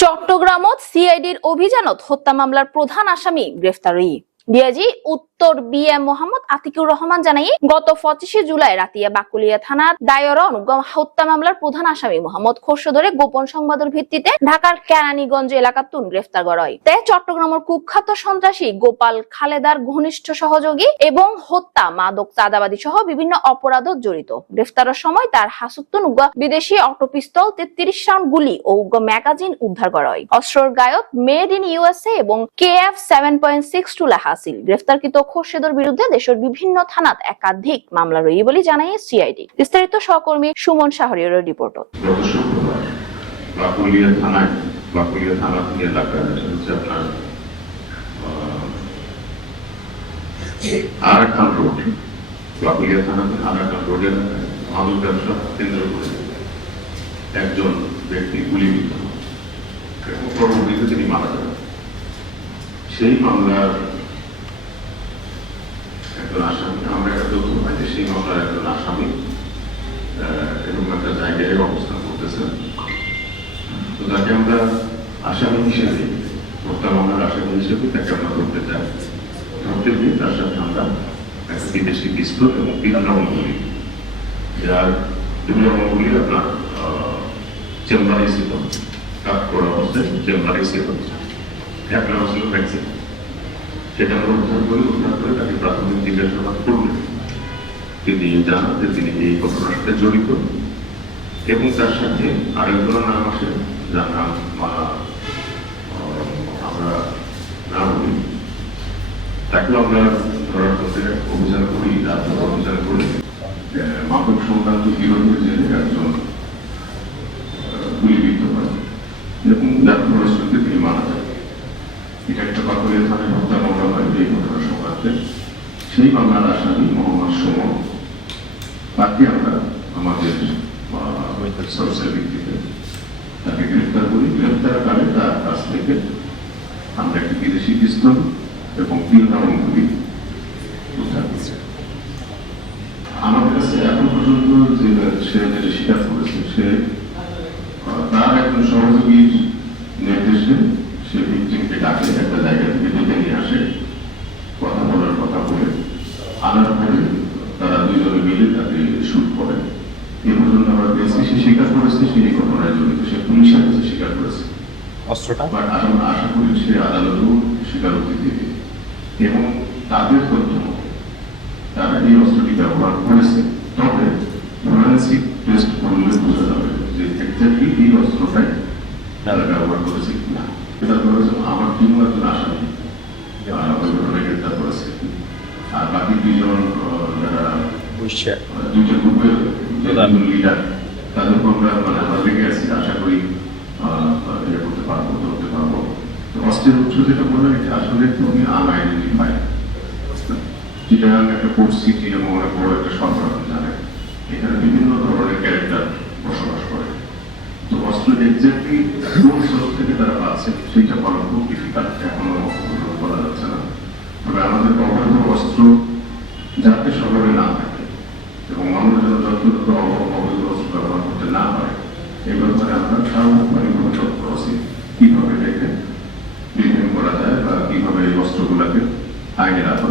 চট্টগ্রামত সিআইডির অভিযানত হত্যা মামলার প্রধান আসামি গ্রেফতারি ডিআইজি উত্তর বিএম মোহাম্মদ আতিকুর রহমান জানাই গত 25 জুলাই রাতিয়া বাকুলিয়া থানার দায়রা অনুগম হত্যা মামলার প্রধান আসামি মোহাম্মদ খোরশেদরে গোপন সংবাদের ভিত্তিতে ঢাকার কেরানীগঞ্জ এলাকাতুন গ্রেফতার করা হয়। তে চট্টগ্রামের কুখ্যাত সন্ত্রাসী গোপাল খালেদার ঘনিষ্ঠ সহযোগী এবং হত্যা মাদক চাঁদাবাদী সহ বিভিন্ন অপরাধত জড়িত। গ্রেফতারের সময় তার হাসুত্তুন বিদেশি অটো পিস্তল 33 রাউন্ড গুলি ও ম্যাগাজিন উদ্ধার করা হয়। অস্ত্রর গায়ক মেড ইন ইউএসএ এবং KF 7.62 লেখা আছিল। গ্রেফতারকৃত খোরশেদর বিরুদ্ধে দেশের বিভিন্ন থানাত একাধিক মামলা রয়েছে বলে জানায় সিআইডি। বিস্তারিত সহকর্মী সুমন শাহরিয়ার রিপোর্ট। বাকুলিয়া থানা এলাকায় হচ্ছে আপনার আরাকান রোড, বাকুলিয়া থানাতে আরাকান রোড এলাকায় মাদক ব্যবসা কেন্দ্র করে একজন ব্যক্তি গুলিবিদ্ধ এবং পরবর্তীতে তিনি মারা যান। সেই মামলার একজন আসামি, আমরা একটা তথ্য পাই যে সেই মামলার একজন আসামি এরকম একটা জায়গায় অবস্থান করতেছেন। তো তাকে আমরা আসামি হিসেবে, হত্যা মামলার আসামি হিসেবে তাকে আমরা ধরতে চাই। ধরতে গিয়ে তার সাথে আমরা একটা বিদেশি পিস্তল এবং বিদ্যুৎগুলি, যার বিদ্যুৎগুলি আপনার চেম্বারে ছিল, কাজ করা অবস্থায় চেম্বারে ছিল, একটা ছিল ভ্যাকসিন, সেটা আমরা উদ্ধার করে তাকে প্রাথমিক জিজ্ঞাসাবাদ করলেন। তিনি জানান যে তিনি এই ঘটনার সাথে জড়িত এবং তার সাথে আরেকজনের নাম আসে, যার নাম আমরা না বলি, তাকেও আমরা ধরার পথে অভিযান করি। রাত্রে অভিযান করে মাদক সংক্রান্ত বিরোধী জেনে একজন গুলিবিদ্ধ হয় এবং যার ফলশ্রুতিতে তিনি মারা যায়। এটা একটা বাকুলিয়া থানায় হত্যা মামলা হয় এই ঘটনার সংক্রান্তে। সেই মামলার আসামি মোহাম্মদ সুমন, তাকে আমরা আমাদের সোর্সের ভিত্তিতে তাকে গ্রেফতার করি। গ্রেফতারকালে তার কাছ থেকে আমরা একটি বিদেশি পিস্তল এবং 3 রাউন্ড গুলি উদ্ধার করেছি। আমাদের কাছে এখন পর্যন্ত সে যেটা স্বীকার করেছে, সে তার একজন সহযোগীর নির্দেশে সে ভিকটিমকে ডাকে, একটা জায়গা থেকে ডেকে নিয়ে আসে, কথা বলার কথা বলে আনার পরে তারা দুইজনে মিলে তাকে শুট করে। এই পর্যন্ত আমরা পেয়েছি সে স্বীকার করেছে সেই ঘটনায় জড়িত, সে পুলিশের কাছে স্বীকার করেছে অস্ত্রটা। আমরা আশা করি সে আদালতেও স্বীকারোক্তি দেবে এবং তাদের তথ্য তারা এই অস্ত্রটি ব্যবহার করেছে। তবে ফরেনসিক টেস্ট করলে বোঝা যাবে যে এক্স্যাক্টলি এই অস্ত্রটাই তারা ব্যবহার করেছে কিনা। আমার 3 জন আসামি ওই ঘটনায় গ্রেফতার করেছে, আর বাকি 2 জন যারা 2টা গ্রুপের লিডার, তাদেরকে আমরা লেগে আছি। আশা করি এটা করতে পারবো, ধরতে পারবো। তো অস্ত্রের উৎস যেটা বললেন, এটা আসলে খুবই আনআইডেন্টিফাইড। যেটা একটা কোর্ট সিটি এবং অনেক বড় একটা শহর, আপনি জানেন এখানে বিভিন্ন ধরনের ক্যারেক্টার বসবাস করে। তো অস্ত্র এক্স্যাক্টলি কোন সোর্স থেকে তারা পাচ্ছে সেইটা বলা খুব ডিফিকাল্ট, এখনো বলা যাচ্ছে না। তবে আমাদের অবৈধ অস্ত্র যাতে শহরে না থাকে এবং আমরা যেন যথাযথ অবৈধ অস্ত্র ব্যবহার করতে না হয়, এই ব্যাপারে আমরা সার্বক্ষণিকভাবে তৎপর আছি। কিভাবে এটাকে ডিটেইন করা যায় বা কিভাবে এই অস্ত্রগুলোকে আইনের আওতায়